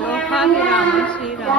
లోకాభిరామ శ్రీరామ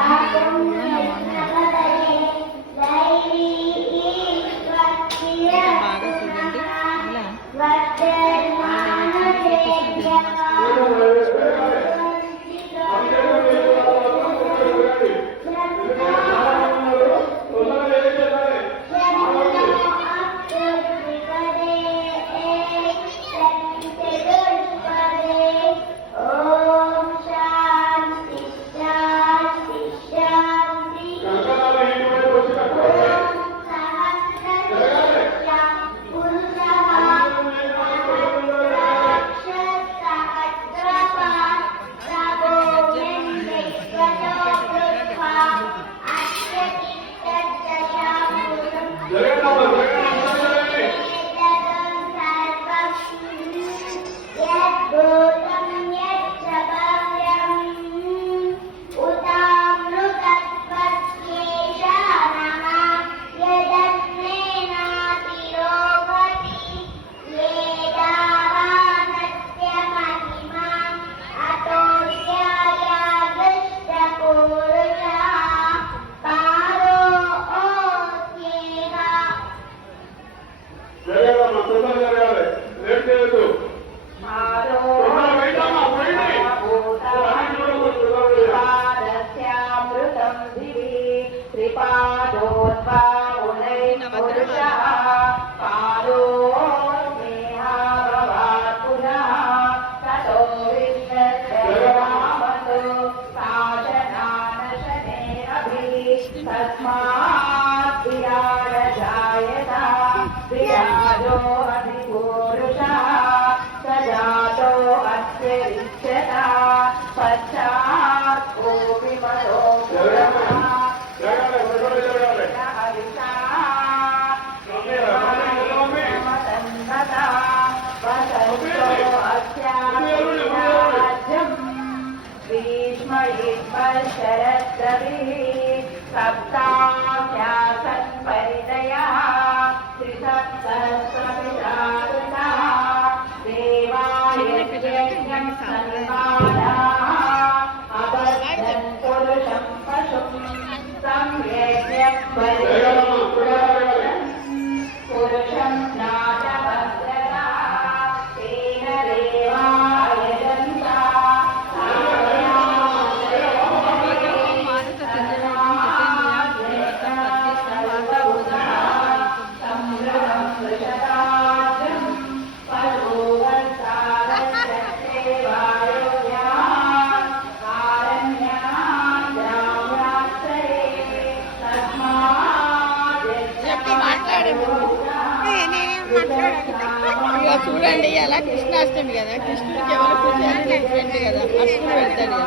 బాగా చూడండి చూడండి అలా కృష్ణాష్టమి కదా, కృష్ణుడికి ఎవరు పూజారి ఫ్రెండ్ కదా, అప్పుడు వెళ్తాడు కదా.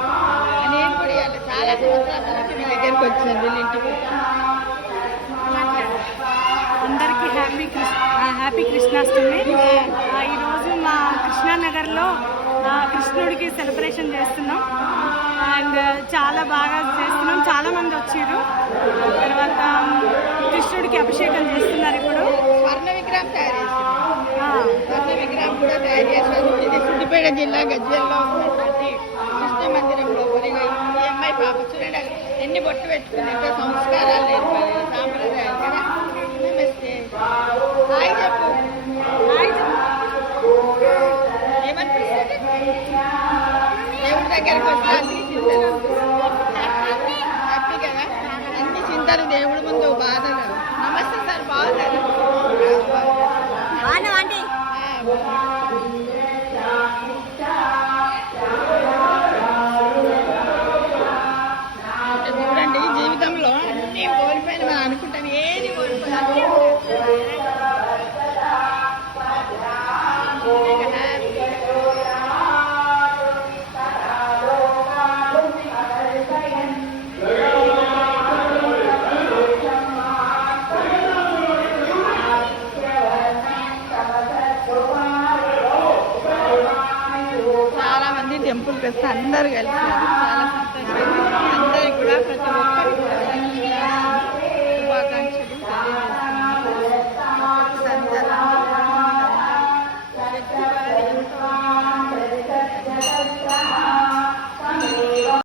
నేను కూడా చాలా సంవత్సరాల తర్వాత మీ దగ్గరికి వచ్చాను వీళ్ళ ఇంటికి. అందరికీ హ్యాపీ కృష్ణాష్టమి. ఈరోజు మా కృష్ణానగర్లో కృష్ణుడికి సెలబ్రేషన్ చేస్తున్నాం అండ్ చాలా బాగా చేస్తున్నాం. చాలామంది వచ్చారు. తర్వాత కృష్ణుడికి అభిషేకం చేస్తున్నారు. ఇప్పుడు స్వర్ణ విగ్రహం తయారు చేస్తున్నారు. స్వర్ణ విగ్రహం కూడా తయారు చేశారు. ఇది సిద్దిపేట జిల్లా గజ్వేల్లో ఉన్నటువంటి కృష్ణ మందిరంలో ఈ అమ్మాయి పాప చూడండి ఎన్ని బొట్టు పెట్టుకుని ఇంకా సంస్కారాలు నేర్పాలి, సాంప్రదాయాలు కదా. హాయ్ చెప్పు, హాయ్ చెప్పు. ఏమనిపిస్తుంది దేవుడి దగ్గరకు వస్తే అన్ని చింతలు హ్యాపీ కదా, అన్ని చింతలు దేవుడి ముందు బాధలు. నమస్తే సార్, బాగున్నారు? చూడండి జీవితంలో అన్ని కోల్పోయిన మనం అనుకుంటాం, ఏది కోల్పోయాలి. వస్తే అందరు కలిసారు.